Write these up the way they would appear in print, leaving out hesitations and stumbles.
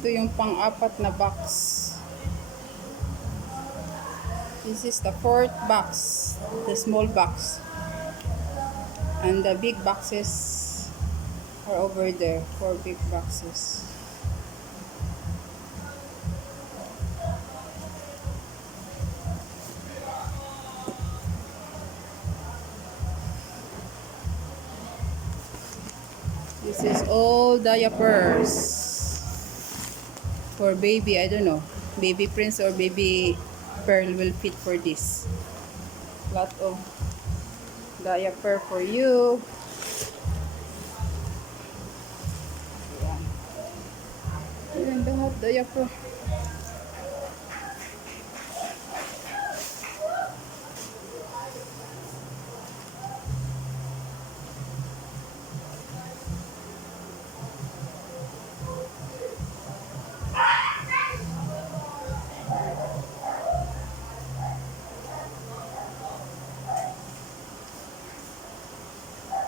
Ito yung pang-apat na box. This is the fourth box, the small box. And the big boxes are over there, 4 big boxes. This is all diapers for baby. I don't know, baby Prince or baby Pearl will fit for this. Lot of diaper for you. Ayan, lahat diaper.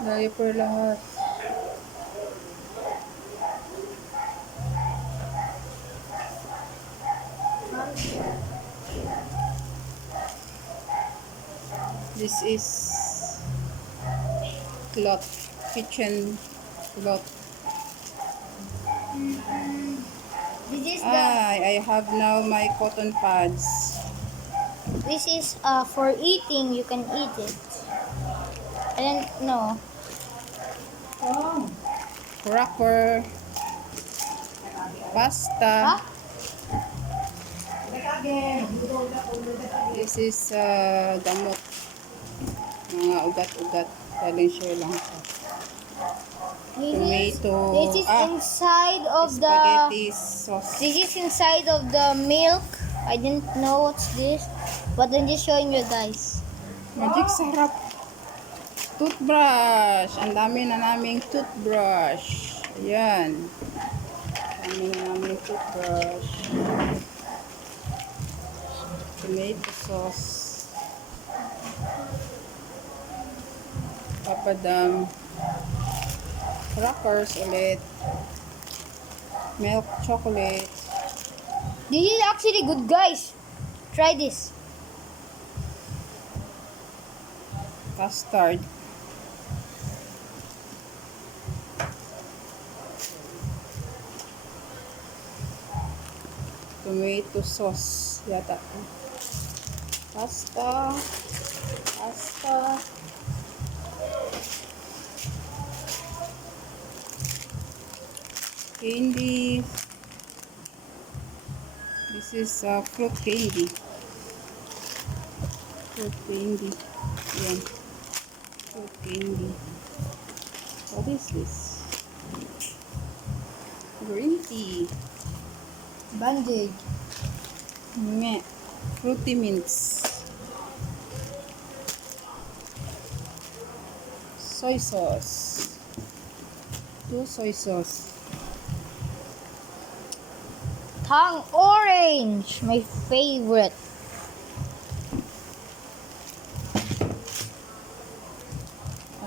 Diaper lahat. This is cloth, kitchen cloth. This is I have now my cotton pads. this is for eating. You can eat it. I don't know. Cracker. Pasta. Huh? This is damot. Mga ugat-ugat. Siya lang siya. Tomato. This is inside of spaghetti sauce. This is inside of the milk. I didn't know what's this, but I'm just showing you guys. Magic sarap. Toothbrush. Ang dami na naming toothbrush. Ayan. Dami na naming toothbrush. Tomato sauce. Papadam. Crackers ulit. Milk chocolate. This is actually good, guys. Try this. Custard. Tomato sauce yata. Pasta. Candy. This is fruit candy. Fruit candy. Yan. Fruit candy. What is this? Green tea. Bandage. Meh. Fruity mints. Soy sauce. 2 soy sauce. Tang orange, my favorite.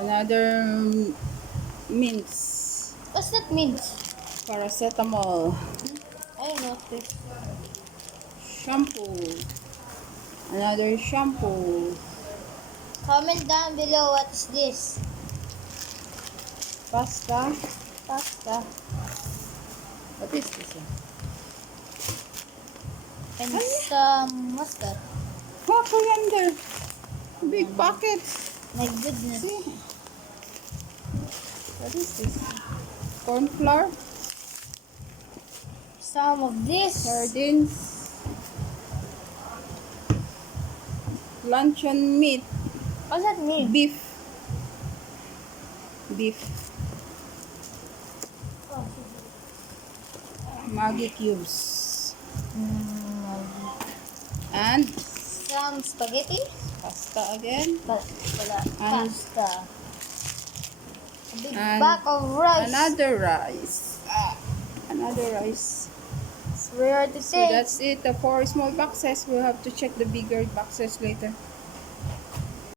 Another mints. What's that mean? Paracetamol. I don't know this. Shampoo. Another shampoo. Comment down below what's this. Pasta. What is this? And some mustard. Oh, coriander. Big packet. My goodness. See? What is this? Corn flour. Some of this. Sardines. Luncheon meat. What's that mean? Beef. Maggi cubes. And Some spaghetti. pasta again. And Pasta. A big and bag of rice. another rice. Another rice. It's weird to So say. that's it. The 4 small boxes. We'll have to check the bigger boxes later.